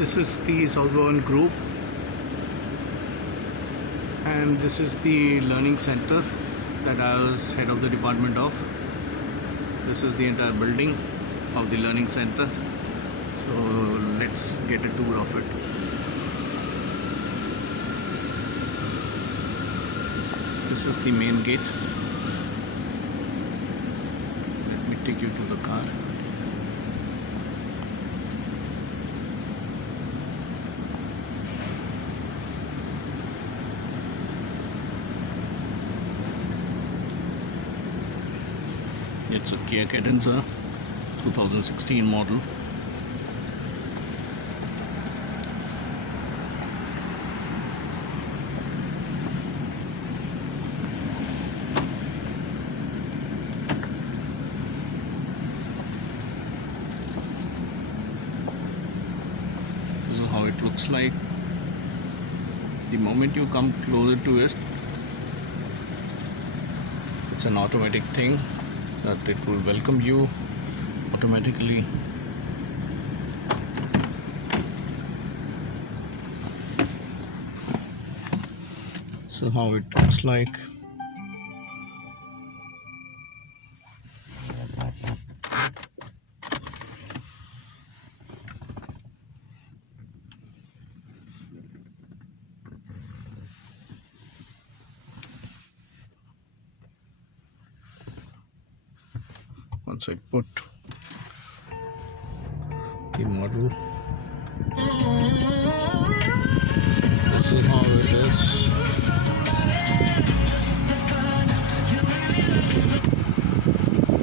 This is the Southbourne group, and this is the learning center that I was head of the department of. This is the entire building of the learning center. So let's get a tour of it. This is the main gate. Let me take you to the car. It's a Kia Cadenza 2016 model. This is how it looks like. The moment you come closer to it, it's an automatic thing that it will welcome you automatically. So how it looks like. Once I put the model, this is how it is.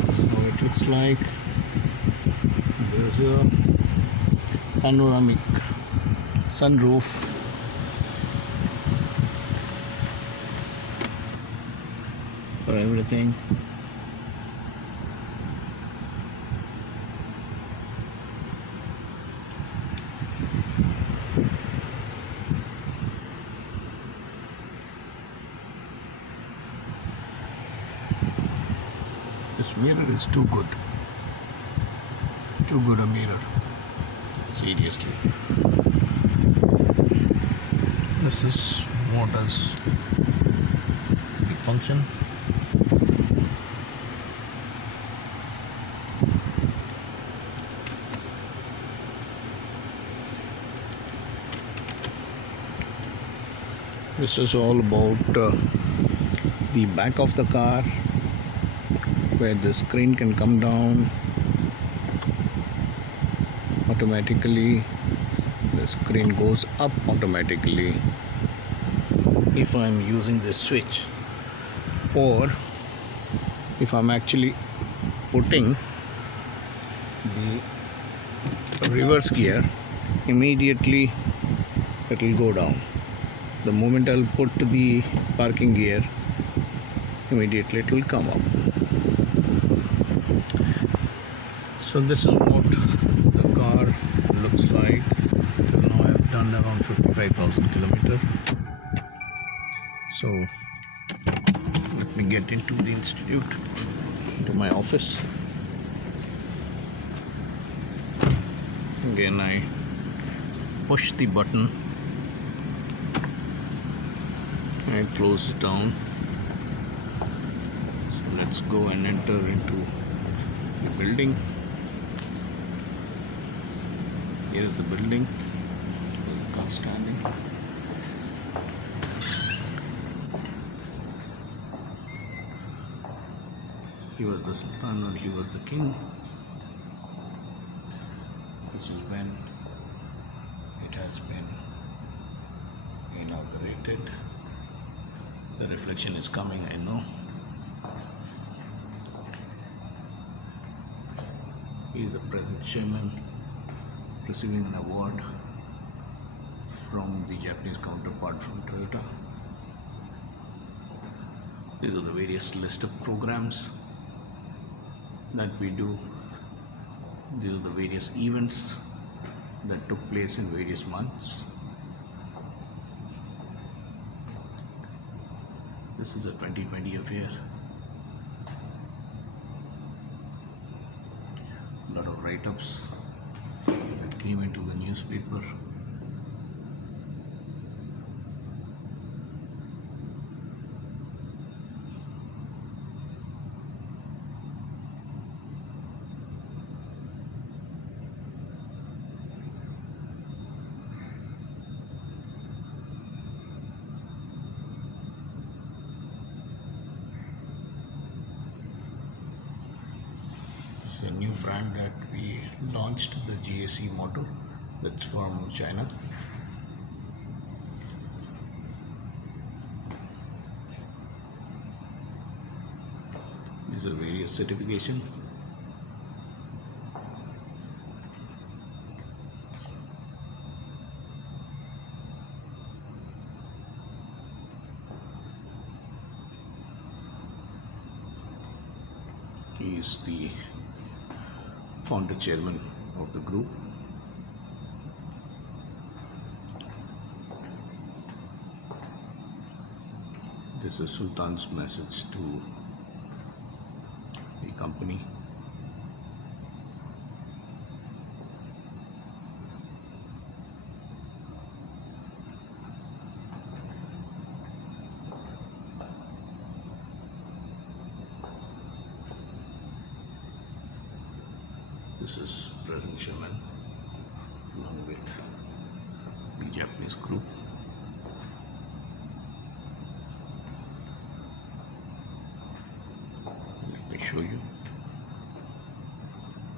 This is how it looks like. There's a panoramic sunroof. For everything. This mirror is too good. Too good a mirror. Seriously. This is what does the function. This is all about the back of the car, where the screen can come down automatically. The screen goes up automatically if I am using this switch, or if I'm actually putting the reverse gear, immediately it will go down. The moment I'll put the parking gear, immediately it will come up. So this is what the car looks like. Till now I have done around 55,000 kilometers. So let me get into the institute, into my office. Again I push the button and close it down. So let's go and enter into the building. Here is the building. The car standing. He was the Sultan and he was the king. This is when it has been inaugurated. The reflection is coming, I know. He is the present chairman, receiving an award from the Japanese counterpart from Toyota. These are the various list of programs that we do. These are the various events that took place in various months. This is a 2020 affair. A lot of write-ups that came into the news. newspaper. This is a new brand that we launched, the GAC motor, that's from China. These are various certification. He is the founder chairman of the group. This is Sultan's message to the company. This is present chairman along with the Japanese group. Let me show you.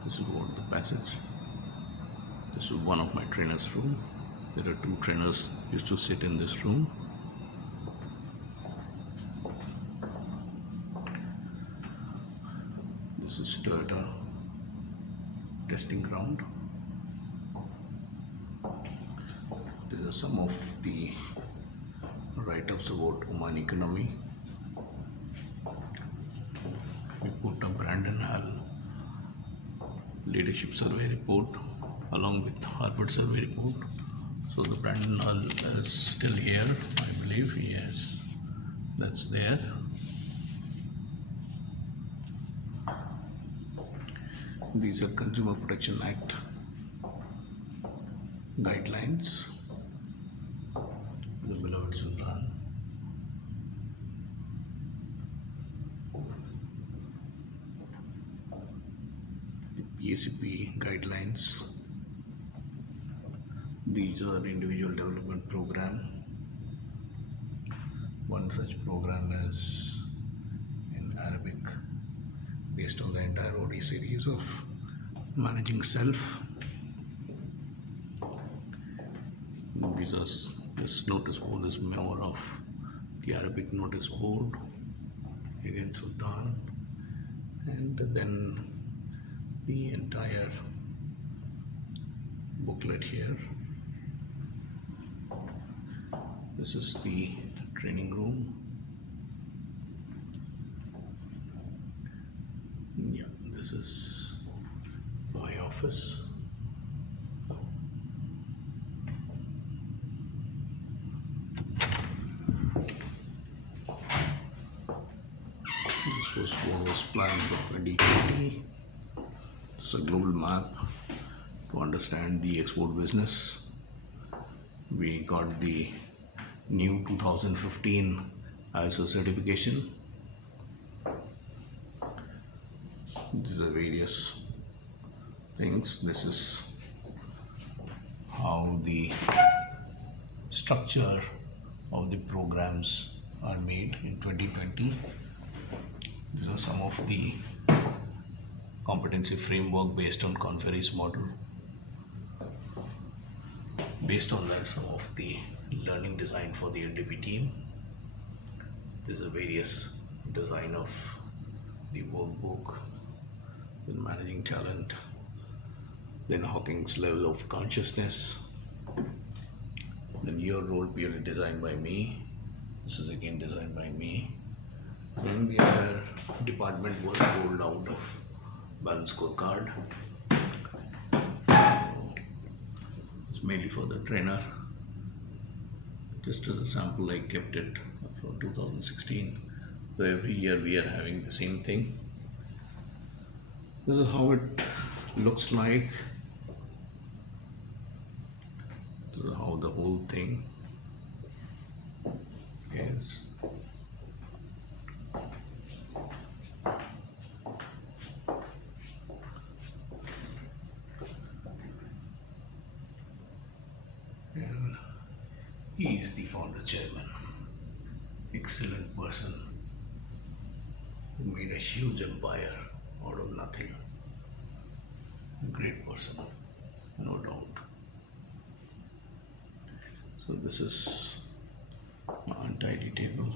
This is what the passage. This is one of my trainers' room. There are two trainers used to sit in this room. This is Toyota testing ground. These are some of the write-ups about Oman economy. We put a Brandon Hall leadership survey report along with Harvard survey report. So the Brandon Hall is still here, I believe. Yes, that's there. These are Consumer Protection Act guidelines. The beloved Sultan. The PACP guidelines. These are individual development program. One such program is in Arabic, based on the entire OD series of managing self. This notice board is more of the Arabic notice board, again Sultan, and then the entire booklet here. This is the training room. Yeah, this is my office. This was what was planned for 2020. This is a global map to understand the export business. We got the new 2015 ALC certification. These are various things. This is how the structure of the programs are made in 2020. These are some of the competency framework based on Conference model. Based on that, some of the learning design for the LDP team. This is a various design of the workbook, then managing talent, then Hawking's level of consciousness, then your role purely designed by me. This is again designed by me. And the entire department was rolled out of balance scorecard. It's mainly for the trainer. Just as a sample, I kept it from 2016. So every year we are having the same thing. This is how it looks like. thing is he is the founder chairman, excellent person who made a huge empire out of nothing. Great person, no doubt. So this is my untidy table.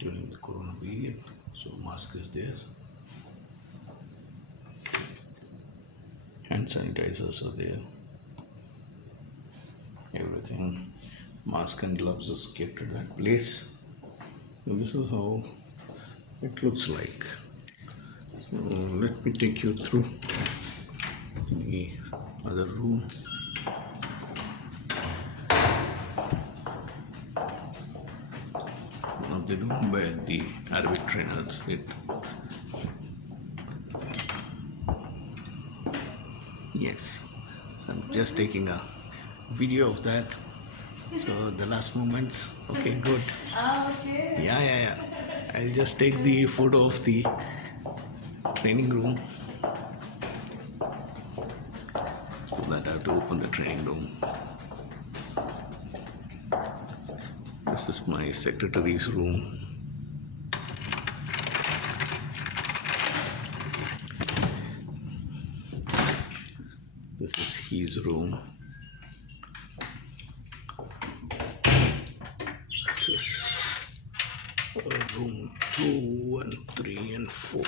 During the corona period, so mask is there. Hand sanitizers are there. Everything, mask and gloves is kept at that place. So this is how it looks like. So let me take you through the other room. One of the room where the Arabic trainers sit. Yes, so I'm just taking a video of that. So the last moments. Okay, good. Okay. Yeah. I'll just take the photo of the training room. So that I have to open the training room. This is my secretary's room. This is his room. This is room 2 and 3 and 4.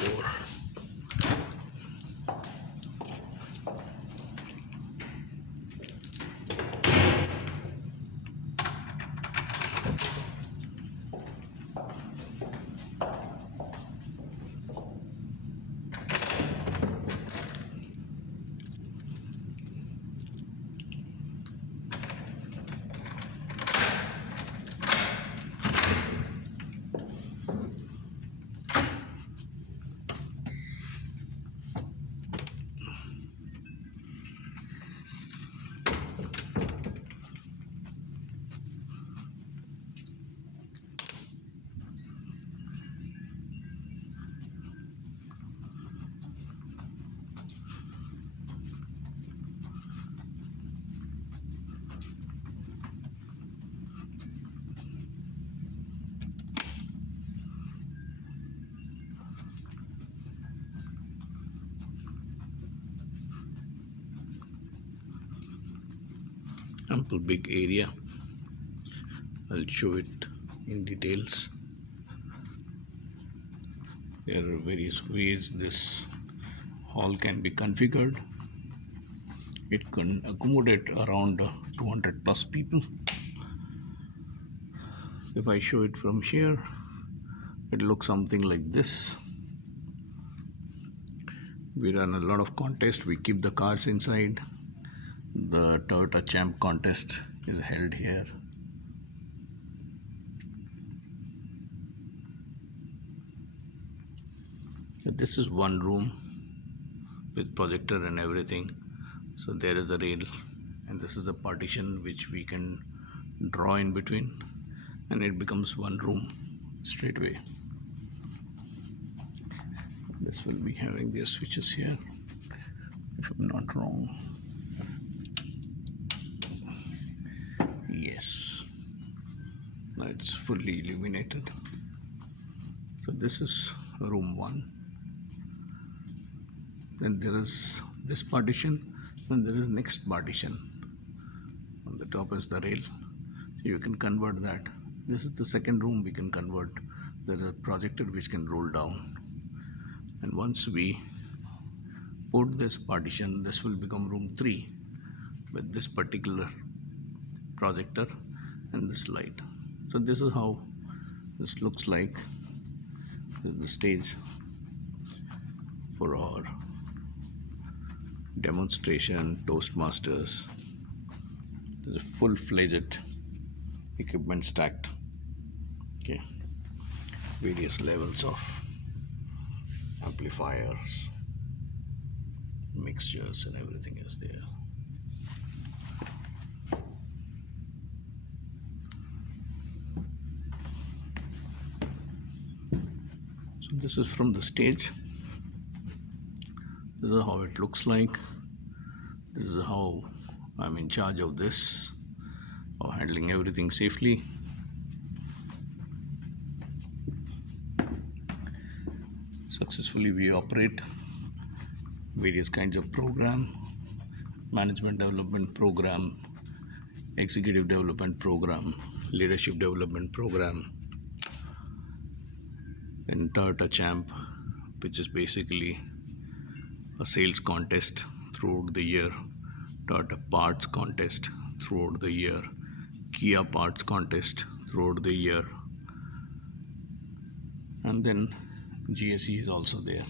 Ample big area. I'll show it in details. There are various ways this hall can be configured. It can accommodate around 200 plus people. If I show it from here, it looks something like this. We run a lot of contests. We keep the cars inside. The Toyota Champ contest is held here. This is one room with projector and everything. So there is a rail, and this is a partition which we can draw in between, and it becomes one room straight away. This will be having their switches here, if I'm not wrong. Yes, now it's fully illuminated. So this is room 1. Then there is this partition, then there is next partition. On the top is the rail, so you can convert that. This is the second room we can convert. There is a projector which can roll down, and once we put this partition, this will become room 3 with this particular projector and this light. So this is how this looks like. This is the stage for our demonstration Toastmasters. There's a full-fledged equipment stacked. Okay, various levels of amplifiers, mixtures and everything is there. So this is from the stage. This is how it looks like. This is how I'm in charge of this, of handling everything safely. Successfully we operate various kinds of program, management development program, executive development program, leadership development program, then Toyota Champ, which is basically a sales contest throughout the year, Toyota parts contest throughout the year, Kia parts contest throughout the year, and then GSE is also there.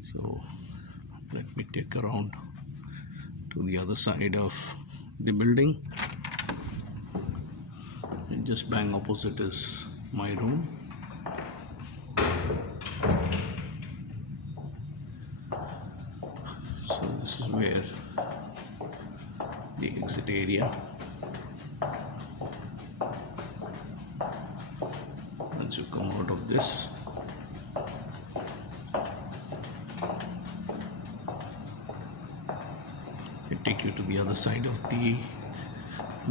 So let me take around to the other side of the building, and just bang opposite is my room. So this is where the exit area. Once you come out of this, it take you to the other side of the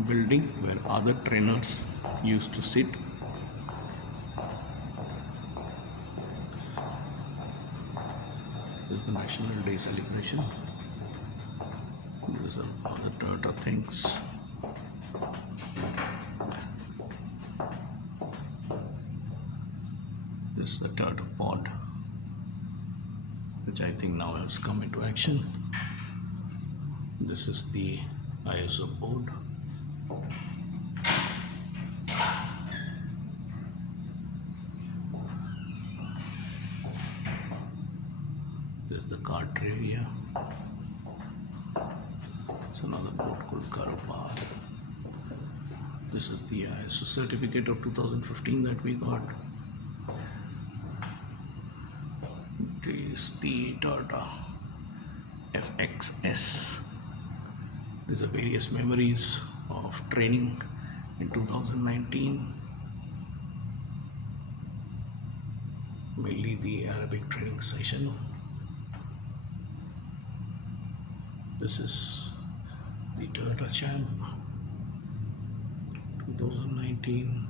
building where other trainers used to sit. This is the National Day celebration. These are other Toyota things. This is the Toyota pod, which I think now has come into action. This is the ISO board. This is the car trivia. It's another board called Karobar. This is the ISO certificate of 2015 that we got. It is the Toyota FXS. These are various memories of training in 2019. Mainly the Arabic training session. This is the Toyota Champ 2019.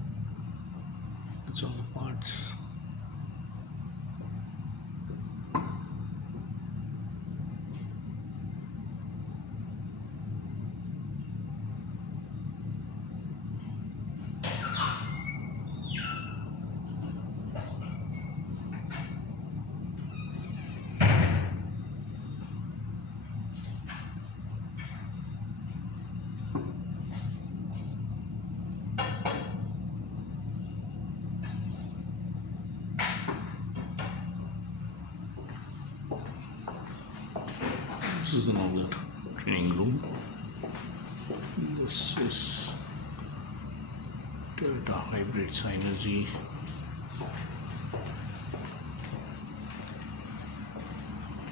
It's all the parts. This is another training room. This is Toyota Hybrid Synergy.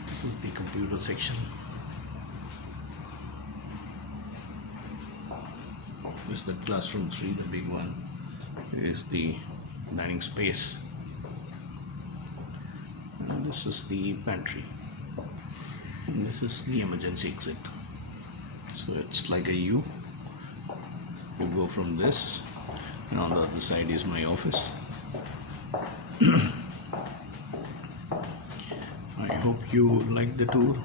This is the computer section. This is the classroom 3, the big one. Is the dining space. And this is the pantry. And this is the emergency exit. So it's like a U. You go from this, and on the other side is my office. I hope you like the tour.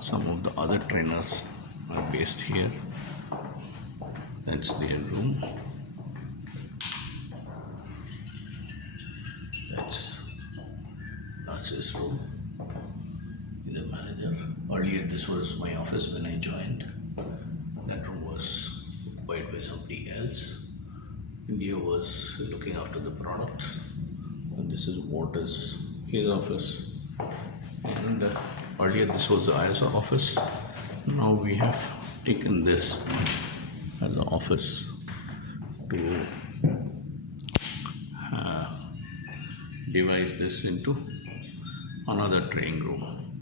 Some of the other trainers are based here. That's their room. That's his room. The manager. Earlier this was my office when I joined. That room was occupied by somebody else. India was looking after the products. And this is what is his office. And earlier this was the ISO office. Now we have taken this as an office to devise this into another training room.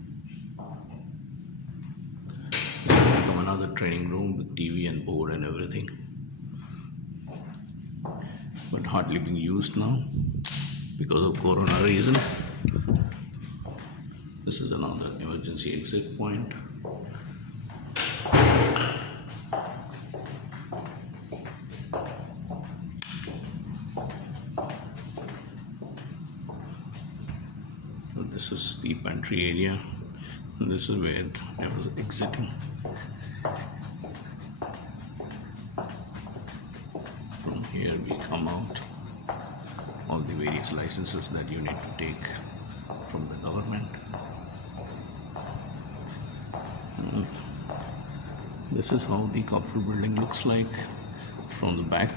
another training room with TV and board and everything, but hardly being used now because of corona reason. This is another emergency exit point. So this is the pantry area, and this is where I was exiting. From here we come out, all the various licenses that you need to take from the government. This is how the corporate building looks like from the back.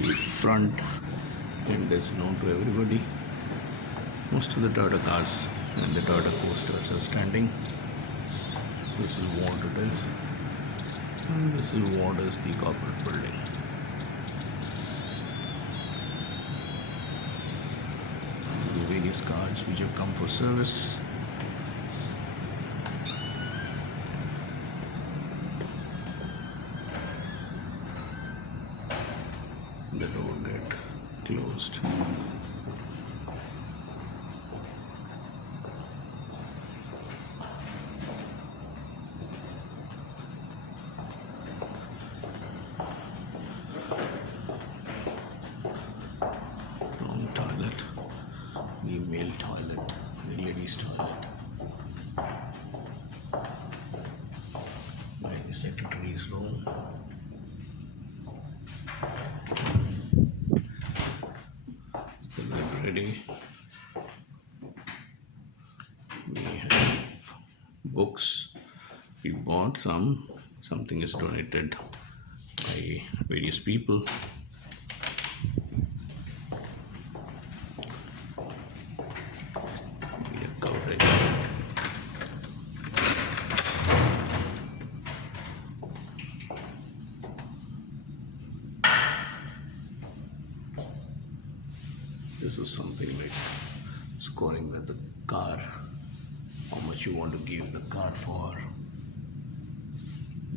The front end is known to everybody. Most of the Toyota cars and the Toyota coasters are standing. This is what it is, and this is what is the corporate building. The various cars which have come for service. The door get closed. Wrong toilet. The male toilet, the ladies' toilet. By the secretary's room. The library. We have books. We bought something is donated by various people. Media coverage. This is something like scoring with the car, how much you want to give the car for,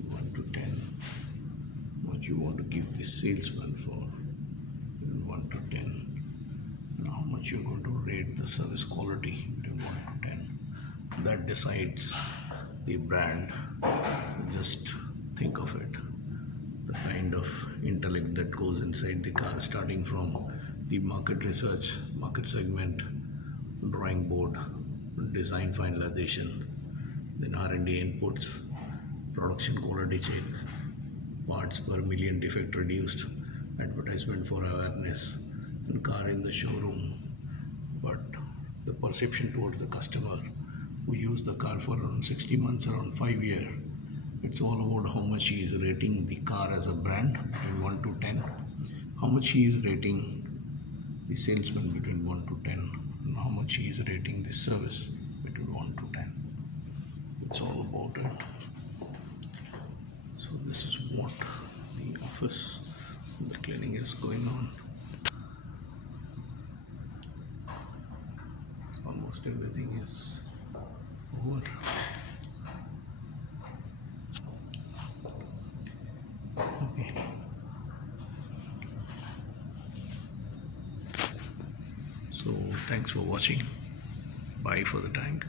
1 to 10, what you want to give the salesman for, 1 to 10, and how much you're going to rate the service quality between 1 to 10. That decides the brand. So just think of it, the kind of intellect that goes inside the car, starting from the market research, market segment, drawing board, design finalization, then R&D inputs, production quality check, parts per million defect reduced, advertisement for awareness, and car in the showroom. But the perception towards the customer who used the car for around 60 months, around 5 years, it's all about how much he is rating the car as a brand between 1 to 10, how much he is rating the salesman between 1 to 10, and how much he is rating the service between 1 to 10. It's all about it. So this is what the office, the cleaning is going on. Almost everything is over. Okay. So thanks for watching. Bye for the time.